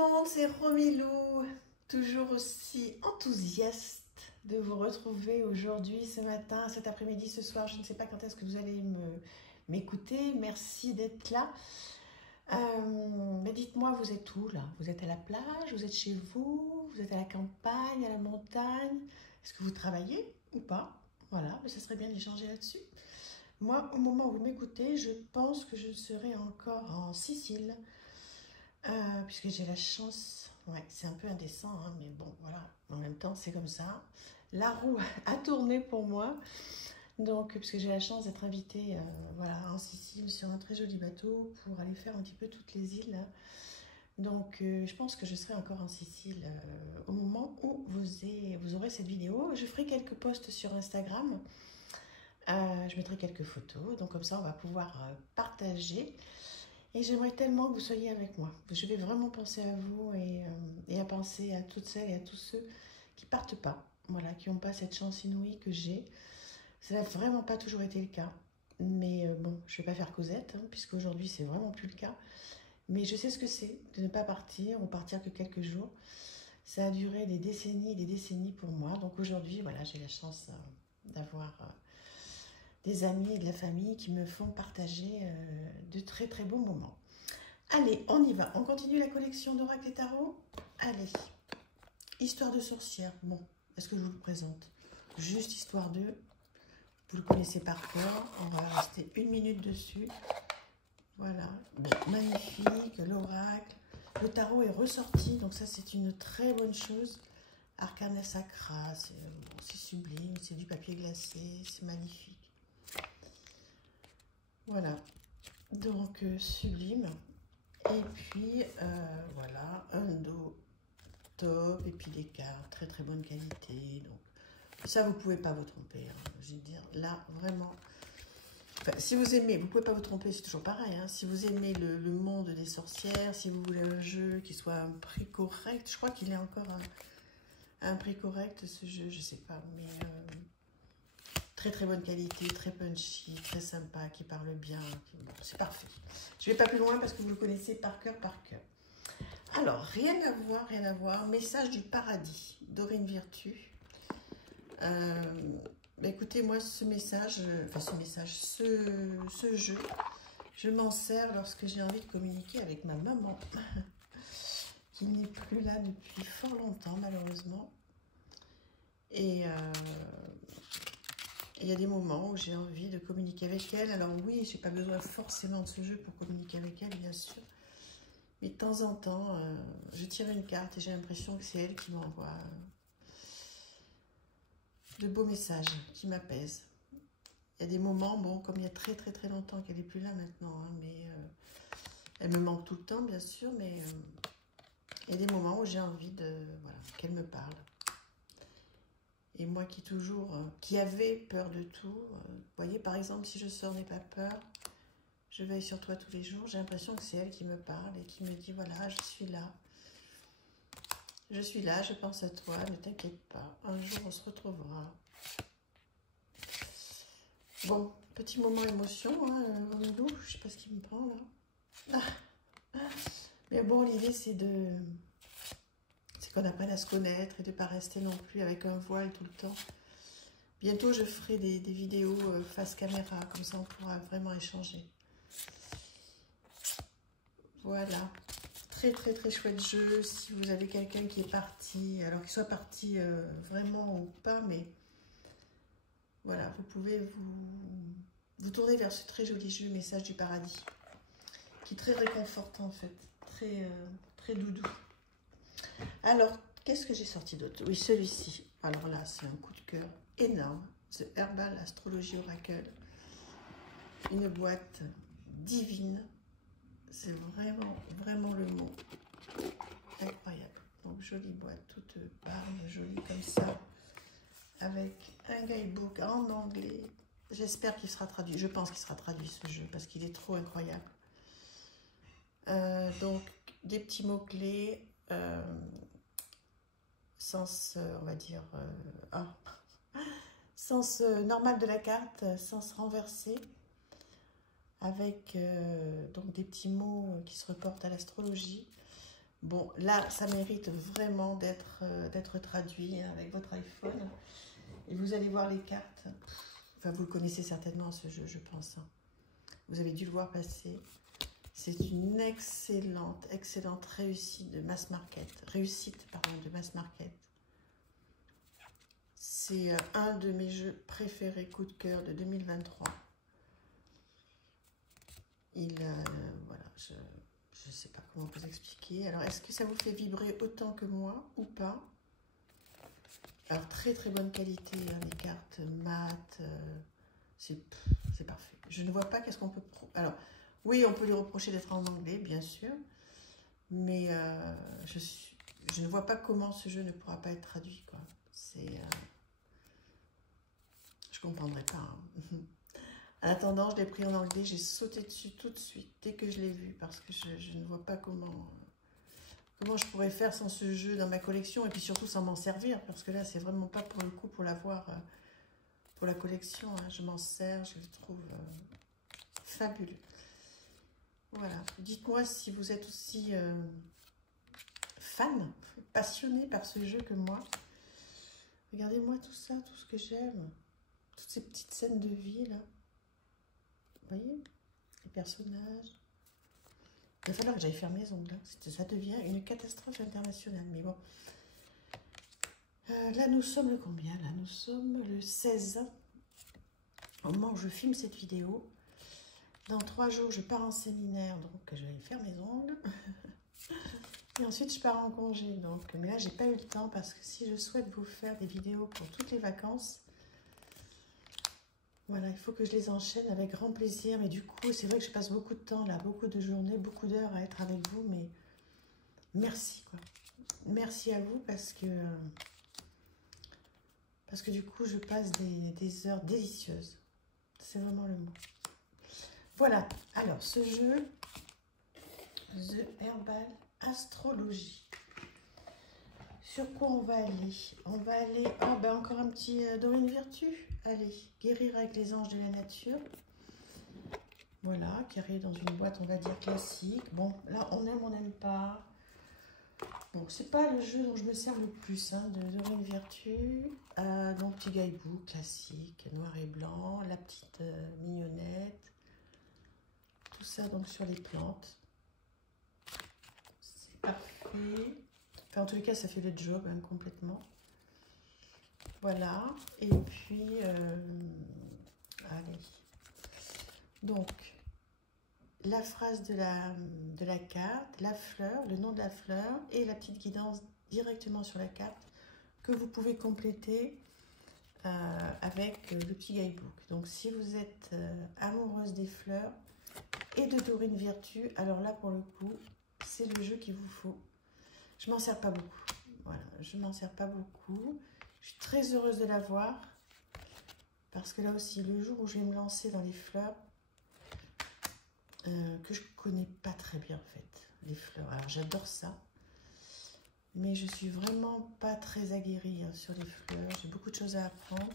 monde, c'est Romilou, toujours aussi enthousiaste de vous retrouver aujourd'hui, ce matin, cet après-midi, ce soir. Je ne sais pas quand est-ce que vous allez m'écouter. Merci d'être là. Mais dites-moi, vous êtes où là? Vous êtes à la plage? Vous êtes chez vous? Vous êtes à la campagne, à la montagne? Est-ce que vous travaillez ou pas? Voilà, mais ça serait bien d'échanger là-dessus. Moi, au moment où vous m'écoutez, je pense que je serai encore en Sicile. Puisque j'ai la chance, ouais, c'est un peu indécent, hein, mais bon, voilà, en même temps, c'est comme ça. La roue a tourné pour moi, donc, puisque j'ai la chance d'être invitée voilà, en Sicile sur un très joli bateau pour aller faire un petit peu toutes les îles. Là. Donc, je pense que je serai encore en Sicile au moment où vous aurez cette vidéo. Je ferai quelques posts sur Instagram, je mettrai quelques photos, donc comme ça, on va pouvoir partager. Et j'aimerais tellement que vous soyez avec moi. Je vais vraiment penser à vous et à penser à toutes celles et à tous ceux qui partent pas, voilà, qui n'ont pas cette chance inouïe que j'ai. Ça n'a vraiment pas toujours été le cas. Mais bon, je ne vais pas faire Cosette, hein, puisque aujourd'hui c'est vraiment plus le cas. Mais je sais ce que c'est de ne pas partir ou partir que quelques jours. Ça a duré des décennies et des décennies pour moi. Donc aujourd'hui, voilà, j'ai la chance d'avoir des amis et de la famille qui me font partager de très très beaux moments. Allez, on y va. On continue la collection d'Oracle et Tarot. Allez, Histoire de sorcière. Bon, est-ce que je vous le présente? Juste Histoire de... Vous le connaissez par cœur. On va rester 1 minute dessus. Voilà, bon, magnifique, l'oracle. Le tarot est ressorti, donc ça c'est une très bonne chose. Arcana Sacra, c'est sublime, c'est du papier glacé, c'est magnifique. Voilà, donc sublime. Et puis voilà, un dos top, et puis des cartes, très très bonne qualité. Donc ça, vous pouvez pas vous tromper. Hein, je veux dire, là vraiment. Enfin, si vous aimez, vous pouvez pas vous tromper, c'est toujours pareil. Hein, si vous aimez le monde des sorcières, si vous voulez un jeu qui soit à un prix correct, je crois qu'il est encore à un prix correct ce jeu, je sais pas, mais très très bonne qualité, très punchy, très sympa, qui parle bien, bon, c'est parfait. Je vais pas plus loin parce que vous le connaissez par cœur, par cœur. Alors, rien à voir, Message du paradis, Dorine Virtue. Écoutez, moi, ce jeu, je m'en sers lorsque j'ai envie de communiquer avec ma maman, qui n'est plus là depuis fort longtemps, malheureusement. Et il y a des moments où j'ai envie de communiquer avec elle. Alors oui, j'ai pas besoin forcément de ce jeu pour communiquer avec elle, bien sûr. Mais de temps en temps, je tire une carte et j'ai l'impression que c'est elle qui m'envoie de beaux messages, qui m'apaisent. Il y a des moments, bon, comme il y a très très très longtemps qu'elle n'est plus là maintenant, hein, mais elle me manque tout le temps, bien sûr, mais il y a des moments où j'ai envie voilà, qu'elle me parle. Et moi qui avais peur de tout, vous voyez, par exemple, si je sors n'aie pas peur, je veille sur toi tous les jours, j'ai l'impression que c'est elle qui me parle et qui me dit, voilà, je suis là. Je suis là, je pense à toi, ne t'inquiète pas, un jour on se retrouvera. Bon, petit moment émotion, hein, Romilou, je sais pas ce qui me prend là. Mais bon, l'idée c'est qu'on apprenne à se connaître et de ne pas rester non plus avec un voile tout le temps. Bientôt je ferai des vidéos face caméra, comme ça on pourra vraiment échanger. Voilà. Très très très chouette jeu. Si vous avez quelqu'un qui est parti, alors qu'il soit parti vraiment ou pas, mais voilà, vous pouvez vous tourner vers ce très joli jeu Message du paradis, qui est très réconfortant en fait, très doudou. Alors, qu'est-ce que j'ai sorti d'autre? Oui, celui-ci. Alors là, c'est un coup de cœur énorme. The Herbal Astrology Oracle. Une boîte divine. C'est vraiment, vraiment le mot. Incroyable. Donc, jolie boîte, toute barbe, jolie comme ça. Avec un guidebook en anglais. J'espère qu'il sera traduit. Je pense qu'il sera traduit, ce jeu, parce qu'il est trop incroyable. Donc, des petits mots-clés. Sens, on va dire, sens normal de la carte, sens renversé. Avec donc des petits mots qui se reportent à l'astrologie. Bon, là, ça mérite vraiment d'être traduit hein, avec votre iPhone. Et vous allez voir les cartes. Enfin, vous le connaissez certainement, ce jeu, je pense. Hein. Vous avez dû le voir passer. C'est une excellente, excellente réussite de mass market. Réussite, pardon, de mass market. C'est un de mes jeux préférés, coup de cœur de 2023. Voilà, je ne sais pas comment vous expliquer. Alors, est-ce que ça vous fait vibrer autant que moi ou pas? Alors, très très bonne qualité, hein, les cartes mat, c'est parfait. Je ne vois pas qu'est-ce qu'on peut... Alors, oui, on peut lui reprocher d'être en anglais, bien sûr, mais je ne vois pas comment ce jeu ne pourra pas être traduit, quoi. Je comprendrai pas. Hein. En attendant, je l'ai pris en anglais, j'ai sauté dessus tout de suite, dès que je l'ai vu, parce que je ne vois pas comment je pourrais faire sans ce jeu dans ma collection, et puis surtout sans m'en servir, parce que là, c'est vraiment pas pour le coup pour l'avoir pour la collection. Hein. Je m'en sers, je le trouve fabuleux. Voilà. Dites-moi si vous êtes aussi fan, passionné par ce jeu que moi. Regardez-moi tout ça, tout ce que j'aime. Toutes ces petites scènes de vie, là. Vous voyez? Les personnages. Il va falloir que j'aille faire mes ongles. Hein. Ça devient une catastrophe internationale. Mais bon. Là, nous sommes le combien? Là, nous sommes le 16. Au moment où je filme cette vidéo. Dans 3 jours, je pars en séminaire. Donc, je vais aller faire mes ongles. Et ensuite, je pars en congé. Donc, mais là, j'ai pas eu le temps parce que si je souhaite vous faire des vidéos pour toutes les vacances, voilà, il faut que je les enchaîne avec grand plaisir. Mais du coup, c'est vrai que je passe beaucoup de temps là, beaucoup de journées, beaucoup d'heures à être avec vous. Mais merci, quoi. Merci à vous parce que du coup, je passe des heures délicieuses. C'est vraiment le mot. Voilà. Alors, ce jeu, The Herbal Astrologie. Sur quoi on va aller? On va aller... Ah, ben encore un petit Dorine Virtue. Allez, guérir avec les anges de la nature. Voilà, qui arrive dans une boîte, on va dire, classique. Bon, là, on aime, on n'aime pas. Bon, c'est pas le jeu dont je me sers le plus, hein, de Dorine Virtue. Donc, petit guidebook classique, noir et blanc. La petite mignonnette. Tout ça, donc, sur les plantes. C'est parfait. Enfin, en tous les cas, ça fait le job, hein, complètement. Voilà. Et puis, allez. Donc, la phrase de la carte, la fleur, le nom de la fleur et la petite guidance directement sur la carte que vous pouvez compléter avec le petit guidebook. Donc, si vous êtes amoureuse des fleurs et de Dorine Virtue, alors là, pour le coup, c'est le jeu qu'il vous faut. Je m'en sers pas beaucoup. Voilà, je m'en sers pas beaucoup. Je suis très heureuse de l'avoir parce que là aussi, le jour où je vais me lancer dans les fleurs, que je connais pas très bien en fait, les fleurs. Alors j'adore ça, mais je suis vraiment pas très aguerrie hein, sur les fleurs. J'ai beaucoup de choses à apprendre.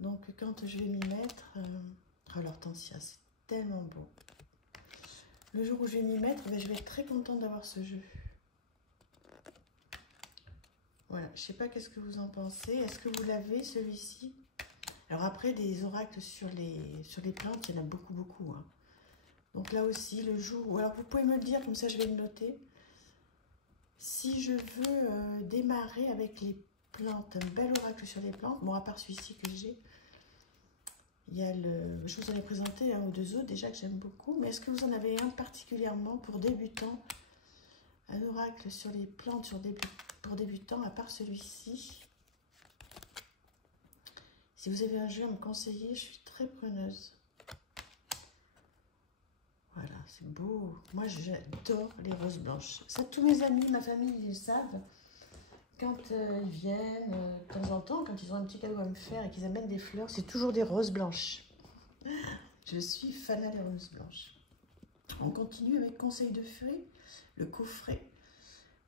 Donc quand je vais m'y mettre, oh l'hortensia, c'est tellement beau. Le jour où je vais m'y mettre, ben, je vais être très contente d'avoir ce jeu. Voilà, je sais pas qu'est-ce que vous en pensez. Est-ce que vous l'avez celui-ci? Alors après, des oracles sur les plantes, il y en a beaucoup, beaucoup. Hein. Donc là aussi, le jour où... Alors vous pouvez me le dire, comme ça je vais le noter. Si je veux démarrer avec les plantes, un bel oracle sur les plantes, bon à part celui-ci que j'ai, il y a le... Je vous en ai présenté un ou deux autres déjà que j'aime beaucoup. Mais est-ce que vous en avez un particulièrement pour débutants? Un oracle sur les plantes pour débutants, à part celui-ci. Si vous avez un jeu à me conseiller, je suis très preneuse. Voilà, c'est beau. Moi, j'adore les roses blanches. Ça, tous mes amis, ma famille, ils le savent. Quand ils viennent, de temps en temps, quand ils ont un petit cadeau à me faire et qu'ils amènent des fleurs, c'est toujours des roses blanches. Je suis fanat des roses blanches. On continue avec conseil de fruits, le coffret.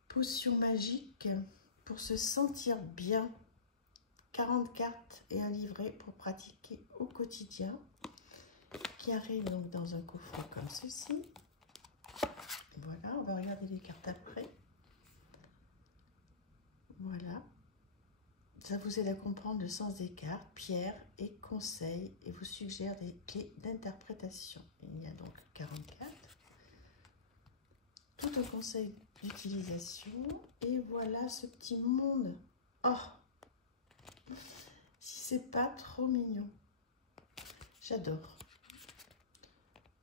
Potion magique pour se sentir bien. 40 cartes et un livret pour pratiquer au quotidien qui arrive donc dans un coffret comme ceci. Voilà, on va regarder regarder les cartes après. Voilà. Ça vous aide à comprendre le sens des cartes, pierres et conseils, et vous suggère des clés d'interprétation. Il y a donc 44. Tout un conseil d'utilisation. Et voilà ce petit monde. Oh, si c'est pas trop mignon. J'adore.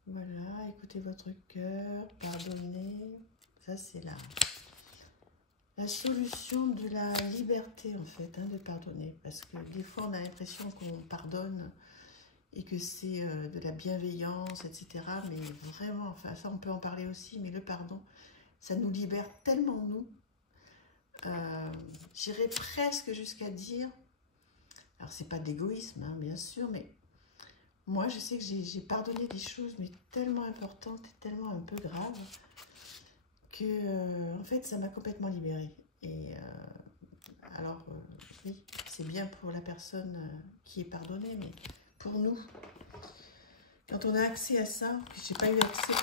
Voilà, écoutez votre cœur, pardonnez. Ça, c'est la solution de la liberté, en fait, hein, de pardonner. Parce que des fois, on a l'impression qu'on pardonne et que c'est de la bienveillance, etc. Mais vraiment, enfin, ça, on peut en parler aussi, mais le pardon, ça nous libère tellement, nous. J'irais presque jusqu'à dire, alors c'est pas d'égoïsme, hein, bien sûr, mais moi, je sais que j'ai pardonné des choses, mais tellement importantes et tellement un peu graves, que, en fait, ça m'a complètement libérée. Et alors, oui, c'est bien pour la personne qui est pardonnée, mais pour nous, quand on a accès à ça, j'ai pas eu accès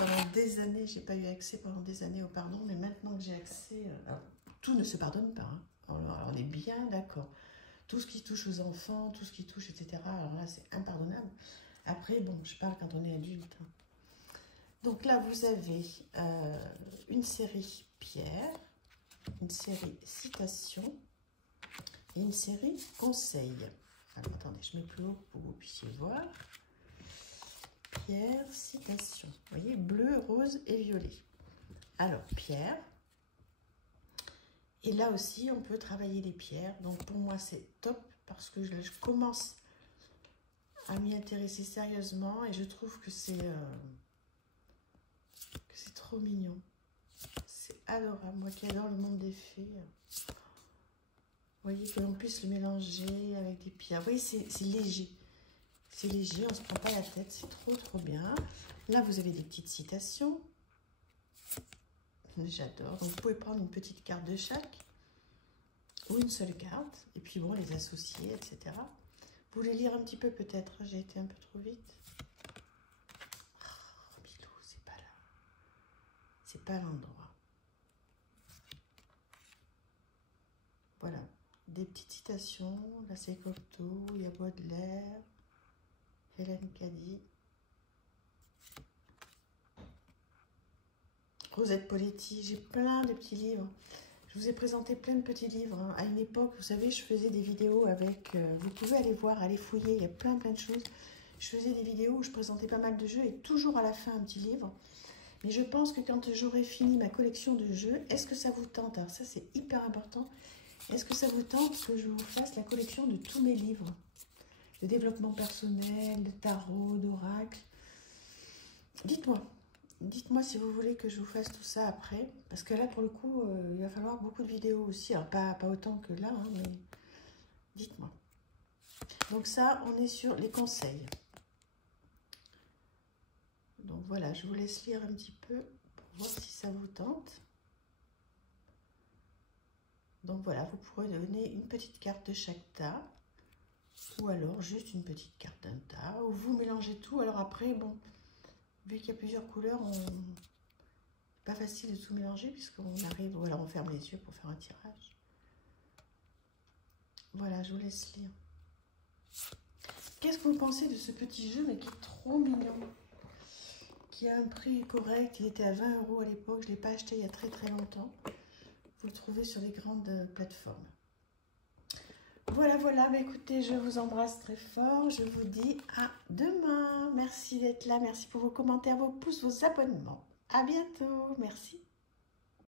pendant des années, au pardon, mais maintenant que j'ai accès, alors, tout ne se pardonne pas, hein. Alors, on est bien d'accord. Tout ce qui touche aux enfants, tout ce qui touche, etc. Alors là, c'est impardonnable. Après, bon, je parle quand on est adulte. Hein. Donc là, vous avez une série pierre, une série citation et une série conseil. Alors, attendez, je mets plus haut pour que vous puissiez voir. Pierre, citation. Vous voyez, bleu, rose et violet. Alors, pierre. Et là aussi, on peut travailler les pierres. Donc, pour moi, c'est top parce que je commence à m'y intéresser sérieusement et je trouve que c'est trop mignon. C'est adorable. Moi qui adore le monde des fées. Vous voyez, que l'on puisse le mélanger avec des pierres. Vous voyez, c'est léger. C'est léger, on ne se prend pas la tête. C'est trop bien. Là, vous avez des petites citations. J'adore. Donc, vous pouvez prendre une petite carte de chaque ou une seule carte. Et puis, bon, les associer, etc. Vous voulez lire un petit peu peut-être? J'ai été un peu trop vite. Oh, Milou, c'est pas là. C'est pas l'endroit. Voilà. Des petites citations. Là, c'est Cocteau. Il y a Baudelaire. Hélène Caddy. Rosette Poletti. J'ai plein de petits livres. Je vous ai présenté plein de petits livres. Hein. À une époque, vous savez, je faisais des vidéos avec... vous pouvez aller voir, aller fouiller. Il y a plein de choses. Je faisais des vidéos où je présentais pas mal de jeux et toujours à la fin un petit livre. Mais je pense que quand j'aurai fini ma collection de jeux, est-ce que ça vous tente? Alors ça, c'est hyper important. Est-ce que ça vous tente que je vous fasse la collection de tous mes livres? De développement personnel, de tarot, d'oracle. Dites-moi. Dites-moi si vous voulez que je vous fasse tout ça après. Parce que là, pour le coup, il va falloir beaucoup de vidéos aussi. Alors, pas autant que là, hein, mais dites-moi. Donc ça, on est sur les conseils. Donc voilà, je vous laisse lire un petit peu pour voir si ça vous tente. Donc voilà, vous pourrez donner une petite carte de chaque tas. Ou alors juste une petite carte d'un tas. Ou vous mélangez tout. Alors après, bon... Vu qu'il y a plusieurs couleurs, pas facile de tout mélanger puisqu'on arrive, voilà, on ferme les yeux pour faire un tirage. Voilà, je vous laisse lire. Qu'est-ce que vous pensez de ce petit jeu, mais qui est trop mignon, qui a un prix correct? Il était à 20 € à l'époque, je ne l'ai pas acheté il y a très longtemps. Vous le trouvez sur les grandes plateformes. Voilà, bah écoutez, je vous embrasse très fort, je vous dis à demain. Merci d'être là, merci pour vos commentaires, vos pouces, vos abonnements. À bientôt, merci.